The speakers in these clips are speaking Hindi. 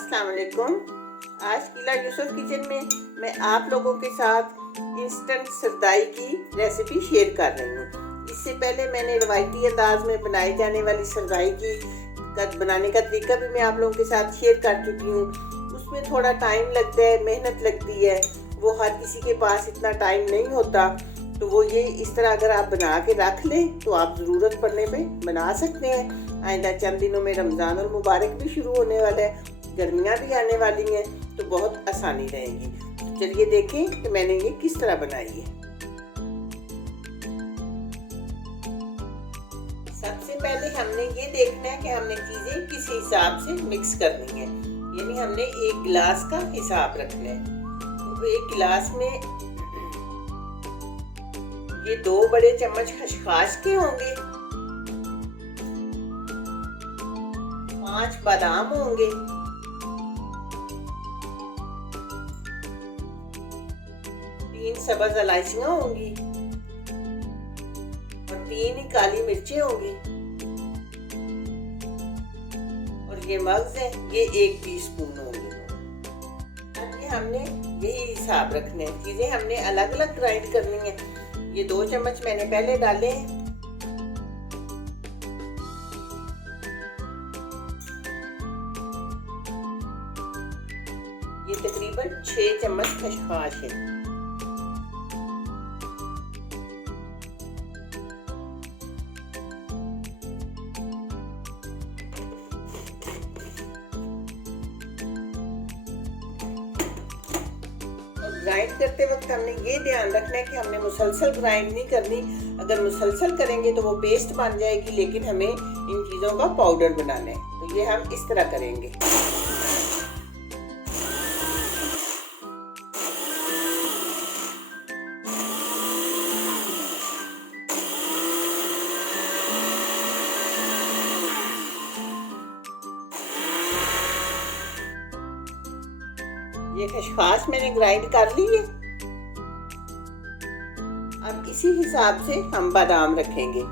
अस्सलाम वालेकुम। आज कीला यूसुफ किचन में मैं आप लोगों के साथ इंस्टेंट सरदाई की रेसिपी शेयर कर रही हूँ। इससे पहले मैंने रवायती अंदाज में बनाई जाने वाली सरदाई की बनाने का तरीका भी मैं आप लोगों के साथ शेयर कर चुकी हूँ। उसमें थोड़ा टाइम लगता है, मेहनत लगती है, वो हर किसी के पास इतना टाइम नहीं होता। तो वो ये इस तरह अगर आप बना के रख लें तो आप ज़रूरत पड़ने पे बना सकते हैं। आइंदा चंद दिनों में रमज़ान और मुबारक भी शुरू होने वाला है, गर्मियाँ भी आने वाली हैं, तो बहुत आसानी रहेगी। तो चलिए देखें कि मैंने ये किस तरह बनाई है। सबसे पहले हमने ये देखना है कि हमने चीज़ें किस हिसाब से मिक्स करनी है, यानी हमने एक गिलास का हिसाब रखना है। तो एक गिलास में ये 2 बड़े चम्मच खसखस के होंगे, 5 बादाम होंगे, 3 सब्ज़ इलायचियां होंगी और 3 ही काली मिर्चें होंगी। और ये मग्ज है, ये 1 टीस्पून होंगे। अब ये हमने यही हिसाब रखने हैं, चीज़ें हमने अलग अलग ग्राइंड करनी है। ये 2 चम्मच मैंने पहले डाले हैं। ये तकरीबन 6 चम्मच खसखस है। ग्राइंड करते वक्त हमने ये ध्यान रखना है कि हमने मुसलसल ग्राइंड नहीं करनी। अगर मुसलसल करेंगे तो वो पेस्ट बन जाएगी, लेकिन हमें इन चीज़ों का पाउडर बनाना है। तो ये हम इस तरह करेंगे। ये खसखस मैंने ग्राइंड कर ली है। अब इसी हिसाब से हम बादाम रखेंगे।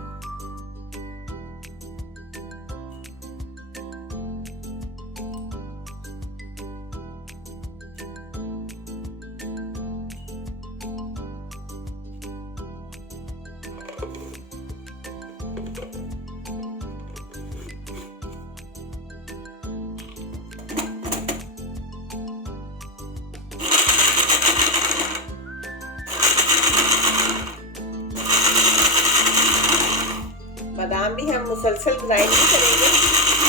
बादाम भी हम मुसलसल ग्राइंड नहीं करेंगे,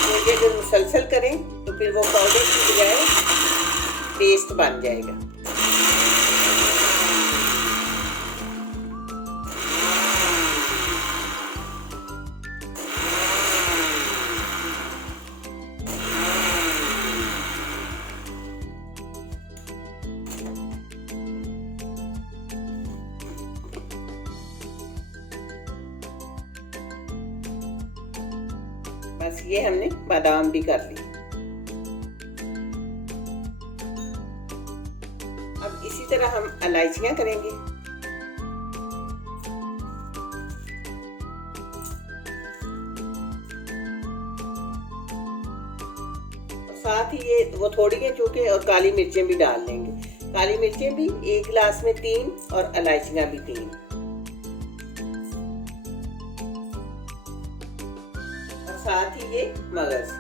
तो ये अगर मुसलसल करें तो फिर वो पाउडर की बजाय पेस्ट बन जाएगा। बस ये हमने बादाम भी कर ली। अब इसी तरह हम इलायचियां करेंगे। और साथ ही ये वो थोड़ी है चूंकि, और काली मिर्चें भी डाल लेंगे। काली मिर्चें भी 1 गिलास में 3 और इलायचियां भी 3। साथ ही ये मगज।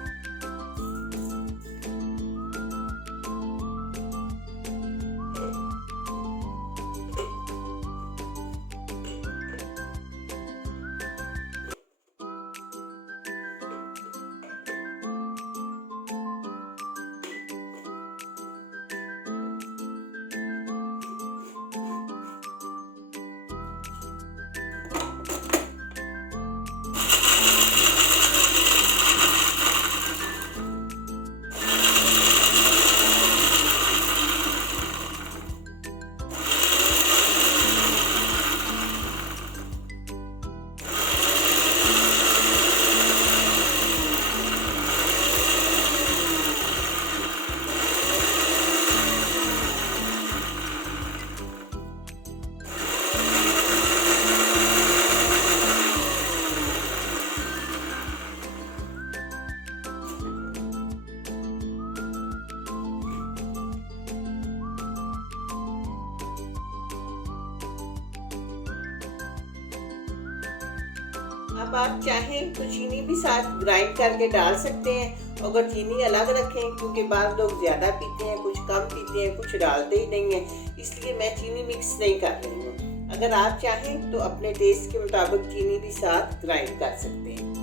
अब आप चाहें तो चीनी भी साथ ग्राइंड करके डाल सकते हैं। अगर चीनी अलग रखें, क्योंकि बाद लोग ज़्यादा पीते हैं, कुछ कम पीते हैं, कुछ डालते ही नहीं हैं, इसलिए मैं चीनी मिक्स नहीं कर रही हूँ। अगर आप चाहें तो अपने टेस्ट के मुताबिक चीनी भी साथ ग्राइंड कर सकते हैं।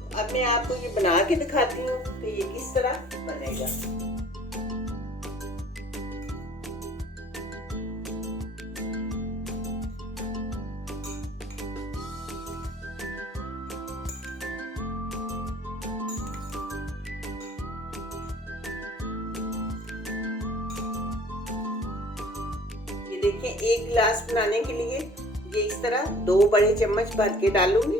तो अब मैं आपको ये बना के दिखाती हूँ कि ये किस तरह बनेगा। देखिए, 1 गिलास बनाने के लिए ये इस तरह 2 बड़े चम्मच भर के डालूंगी।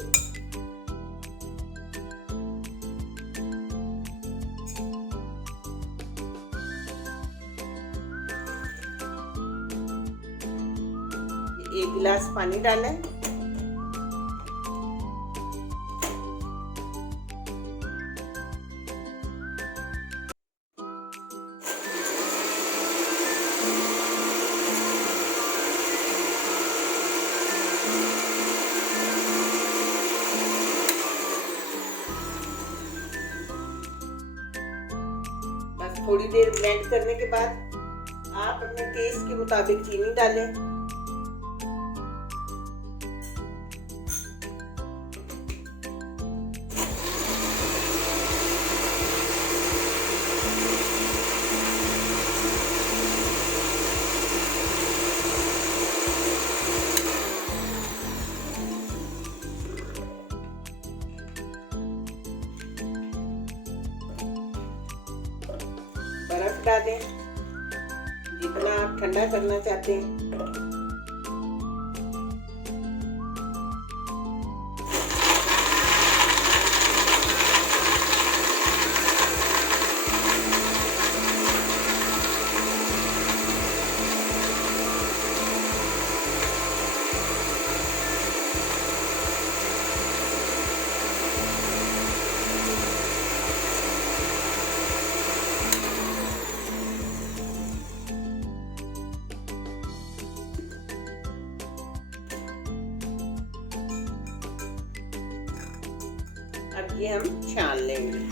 ये 1 गिलास पानी डाला है। थोड़ी देर ब्लेंड करने के बाद आप अपने टेस्ट के मुताबिक चीनी डालें। बर्फ डाल दें जितना आप ठंडा करना चाहते हैं। अब ये हम छान लेंगे।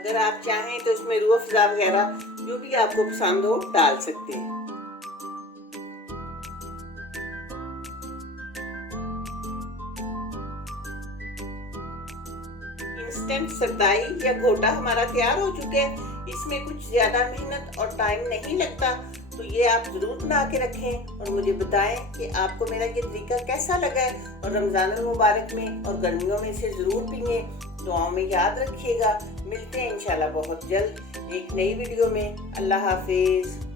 अगर आप चाहें तो इसमें रूह अफ़ज़ा वगैरह जो भी आपको पसंद हो डाल सकते हैं। इंस्टेंट सरदाई या घोटा हमारा तैयार हो चुके हैं। इसमें कुछ ज़्यादा मेहनत और टाइम नहीं लगता, तो ये आप ज़रूर बना के रखें और मुझे बताएं कि आपको मेरा ये तरीका कैसा लगा है। और रमज़ान मुबारक में और गर्मियों में इसे ज़रूर पिए। दुआओं में याद रखिएगा। मिलते हैं इंशाल्लाह बहुत जल्द एक नई वीडियो में। अल्लाह हाफिज़।